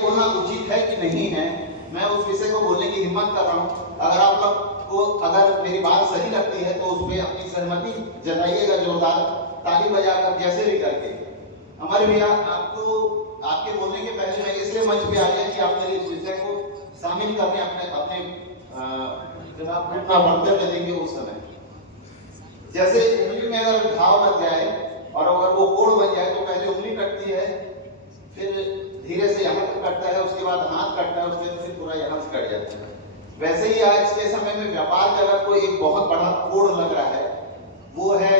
बोलना उचित है कि नहीं है, मैं उस विषय को बोलने की हिम्मत कर रहा हूँ। अगर आप लोग को अगर मेरी बात सही लगती है तो उसमें अपनी सहमति जताइएगा, जोरदार ताली बजाकर जैसे भी करके। हमारे भैया, आपको आपके बोलने के पहले मैं इसलिए मंच पे आ गया कि आप मेरे इस विषय को शामिल करने अपने जब आप अपना वक्तव्य देंगे उस समय। जैसे उंगली में अगर घाव लग जाए और अगर वो कोड़ बन जाए तो पहले उंगली कटती है, फिर धीरे से यहाँ तक कटता है, उसके बाद हाथ कटता है, उसके बाद फिर पूरा यहाँ से कट जाता है। वैसे ही आज के समय में व्यापार का अगर कोई एक बहुत बड़ा कोड़ लग रहा है, वो है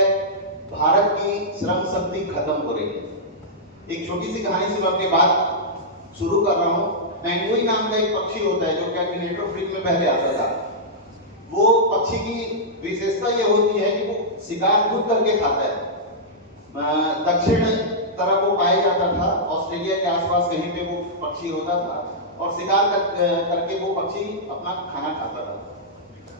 भारत की श्रम शक्ति खत्म हो रही है। एक छोटी सी कहानी से मैं अपनी बात शुरू कर रहा हूँ। पेंगुइन नाम का एक पक्षी होता है जो कैलकुलेटर फ्रिज में पहले आता था। वो पक्षी की विशेषता ये होती है कि वो शिकार खुद करके खाता है। दक्षिण तरफ वो पाया जाता था, ऑस्ट्रेलिया के आसपास कहीं पे वो पक्षी होता था और शिकार करके वो पक्षी अपना खाना खाता था।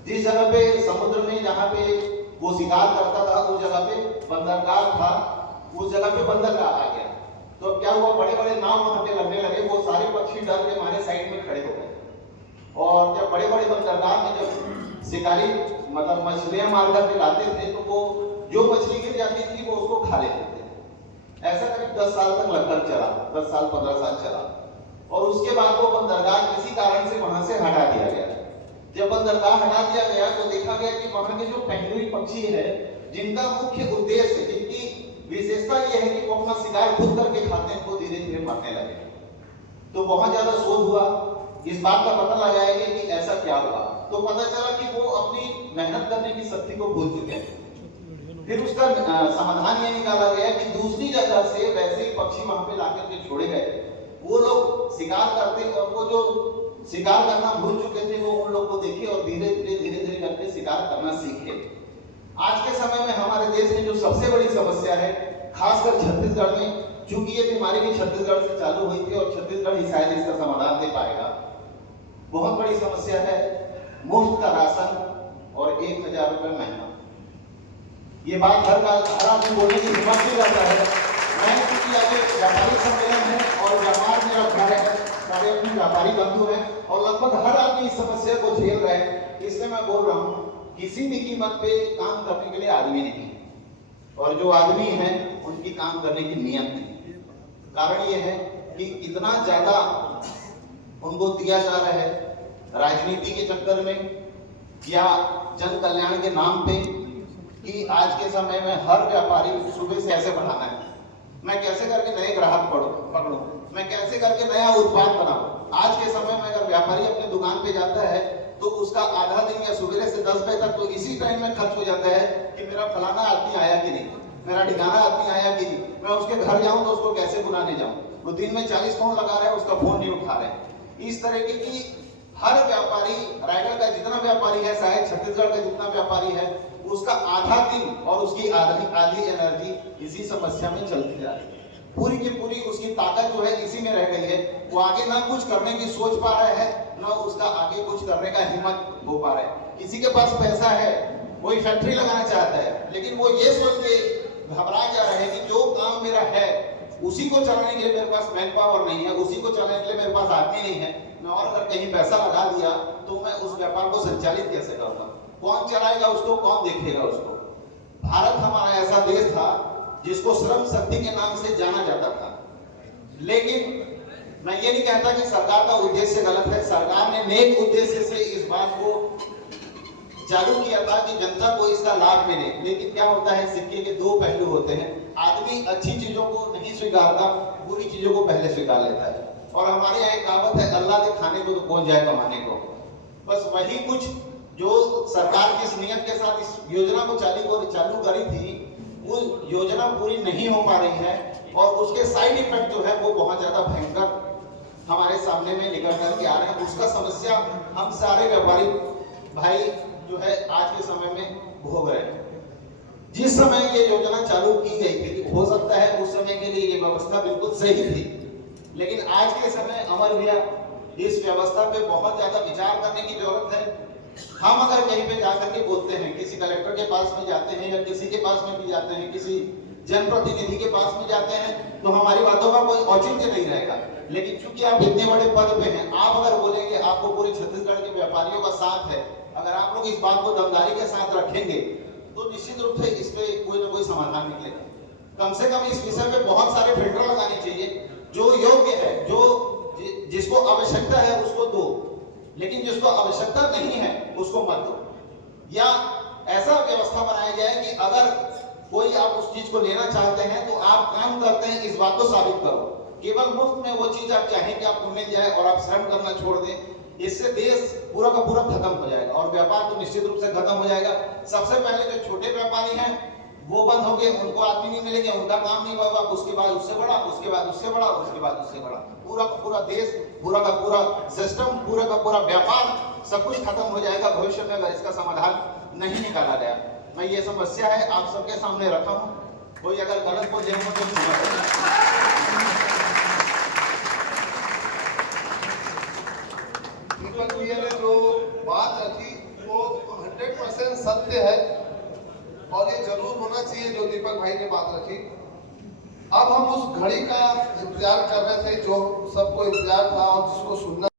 जिस जगह पे समुद्र में जहाँ पे वो शिकार करता था उस जगह पे बंदरगाह था, उस जगह पे बंदरगाह आ गया। तो क्या हुआ, बड़े बड़े नाव वहां पे लगने लगे, वो सारे पक्षी डर के मारे साइड में खड़े हो गए। और जब बड़े बड़े बंदरगाह में जब शिकारी मतलब मछलियां मारकर के लाते थे तो वो जो मछली गिर जाती थी वो उसको खा लेते थे। ऐसा करीब 10 साल तक लगभग चला, 10 साल 15 साल चला और उसके बाद वो बंदरगाह किसी कारण से वहां से हटा दिया गया। जब बंदरगाह हटा दिया गया तो देखा गया कि वहां के जो पेंगुइन पक्षी है, जिनका मुख्य उद्देश्य, जिनकी विशेषता यह है कि वो अपना शिकार खुद करके खाते हैं, वो धीरे धीरे मरने लगे। तो बहुत ज्यादा शोध हुआ, इस बात का पता लगाया गया कि ऐसा क्या हुआ। तो पता चला कि वो अपनी मेहनत करने की शक्ति को भूल चुके हैं। फिर उसका समाधान ये निकाला गया कि दूसरी जगह से वैसे ही पक्षी वहां पे लाकर के छोड़े गए। वो लोग शिकार करते और वो जो शिकार करना भूल चुके थे वो उन लोग को देखे और धीरे धीरे करके शिकार करना सीखे। आज के समय में हमारे देश में जो सबसे बड़ी समस्या है, खासकर छत्तीसगढ़ में, चूंकि ये बीमारी भी छत्तीसगढ़ से चालू हुई थी और छत्तीसगढ़ ही शायद इसका समाधान दे पाएगा। बहुत बड़ी समस्या है मुफ्त का राशन और 1000 रुपए महीना। ये बात हर आदमी बोलने की हिम्मत नहीं करता है। मैं क्योंकि आज व्यापारिक सम्मेलन है और व्यापार मेरा घर है, सारे अपने व्यापारी बंधु हैं और लगभग हर आदमी इस समस्या को झेल रहे हैं, इसलिए मैं बोल रहा हूँ किसी भी कीमत पे काम करने के लिए आदमी नहीं, और जो आदमी हैं उनकी काम करने की नियत नहीं। कारण ये है कि इतना ज्यादा उनको दिया जा रहा है राजनीति के चक्कर में या जन कल्याण के नाम पे कि आज के समय में हर व्यापारी सुबह से ऐसे बढ़ाना है, मैं कैसे करके नए ग्राहक पकड़ूं, मैं कैसे करके नया उत्पाद बनाऊं। आज के समय में अगर व्यापारी अपनी दुकान पे जाता है तो उसका आधा दिन या सुबह से 10 बजे तक तो इसी टाइम में खर्च हो जाता है कि मेरा फलाना आदमी आया कि नहीं, मेरा ठिकाना आदमी आया कि नहीं, मैं उसके घर जाऊं तो उसको कैसे बुलाने जाऊं। वो दिन में 40 फोन लगा रहे हैं, उसका फोन नहीं उठा रहे। इस तरह की हर व्यापारी, रायगढ़ का जितना व्यापारी है, शायद छत्तीसगढ़ का जितना व्यापारी है, उसका आधा दिन और उसकी आधी एनर्जी इसी समस्या में चलती जा रही है। पूरी की पूरी उसकी ताकत जो है इसी में रह गई है। वो आगे ना कुछ करने की सोच पा रहा है, ना उसका आगे कुछ करने का हिम्मत हो पा रहा है। किसी के पास पैसा है, कोई फैक्ट्री लगाना चाहता है, लेकिन वो ये सोच के घबरा जा रहा है कि जो काम मेरा है उसी को चलाने के लिए मेरे पास मैन पावर नहीं है, उसी को चलाने के लिए मेरे पास आदमी नहीं है। मैं और अगर कहीं पैसा लगा दिया तो मैं उस व्यापार को संचालित कैसे करूंगा, कौन चलाएगा उसको, कौन देखेगा उसको। भारत हमारा ऐसा देश था जिसको श्रम शक्ति के नाम से जाना जाता था, लेकिन मैं ये नहीं कहता कि सरकार का उद्देश्य गलत है। सरकार ने नेक उद्देश्य से इस बात को चालू किया था कि जनता को इसका लाभ मिले, लेकिन क्या होता है, सिक्के के दो पहलू होते हैं। आदमी अच्छी चीजों को नहीं स्वीकारता, बुरी चीजों को पहले स्वीकार लेता है। और हमारे यहाँ एक कहावत है, अल्लाह दे खाने को तो कौन जाए कमाने को। बस वही कुछ जो सरकार किस नियत के साथ इस योजना को चालू करी थी, वो योजना पूरी नहीं हो पा रही है और उसके साइड इफेक्ट जो है वो बहुत ज्यादा भयंकर हमारे सामने में निकल करके आ रहे हैं। उसका समस्या हम सारे व्यापारी भाई जो है आज के समय में भोग रहे हैं। जिस समय ये योजना चालू की गई थी, हो सकता है उस समय के लिए ये व्यवस्था बिल्कुल सही थी, लेकिन आज के समय अमर भैया इस व्यवस्था पे बहुत ज्यादा विचार करने की जरूरत है। हम अगर कहीं पे जाकर के बोलते हैं, किसी कलेक्टर के पास में जाते हैं या किसी के पास में भी जाते हैं, किसी जनप्रतिनिधि के पास में जाते हैं, तो हमारी बातों का कोई औचित्य नहीं रहेगा। लेकिन चूंकि आप इतने बड़े पद पे हैं, आप अगर बोलेंगे आपको पूरे छत्तीसगढ़ के व्यापारियों का साथ है, अगर आप लोग इस बात को दमदारी के साथ रखेंगे तो निश्चित रूप से इस पे कोई ना कोई समाधान निकलेगा। कम से कम इस विषय में बहुत सारे फिल्टर लगाने चाहिए। जो योग्य है, जो जिसको आवश्यकता है उसको दो, लेकिन जिसको आवश्यकता नहीं है उसको मत दो। या ऐसा व्यवस्था बनाया जाए कि अगर कोई आप उस चीज को लेना चाहते हैं तो आप काम करते हैं इस बात को साबित करो। केवल मुफ्त में वो चीज आप चाहें कि आपको मिल जाए और आप श्रम करना छोड़ दें, इससे देश पूरा का पूरा खत्म हो जाएगा और व्यापार तो निश्चित रूप से खत्म हो जाएगा। सबसे पहले जो छोटे व्यापारी हैं वो बंद हो गए, उनको आदमी नहीं मिलेंगे, उनका काम नहीं होगा, उसके बाद उससे बड़ा, उसके बाद उससे बड़ा, उसके बाद उससे बड़ा, पूरा का पूरा देश, पूरा का पूरा सिस्टम, पूरा का पूरा व्यापार सब कुछ खत्म हो जाएगा भविष्य में अगर इसका समाधान नहीं निकाला गया। मैं ये समस्या है आप सबके सामने रखा हूँ, कोई अगर गलत बोल जाए तो दीपक भैया ने जो बात रखी वो 100% सत्य है और ये जरूर होना चाहिए जो दीपक भाई ने बात रखी। अब हम उस घड़ी का इंतजार कर रहे थे जो सबको इंतजार था और जिसको सुनना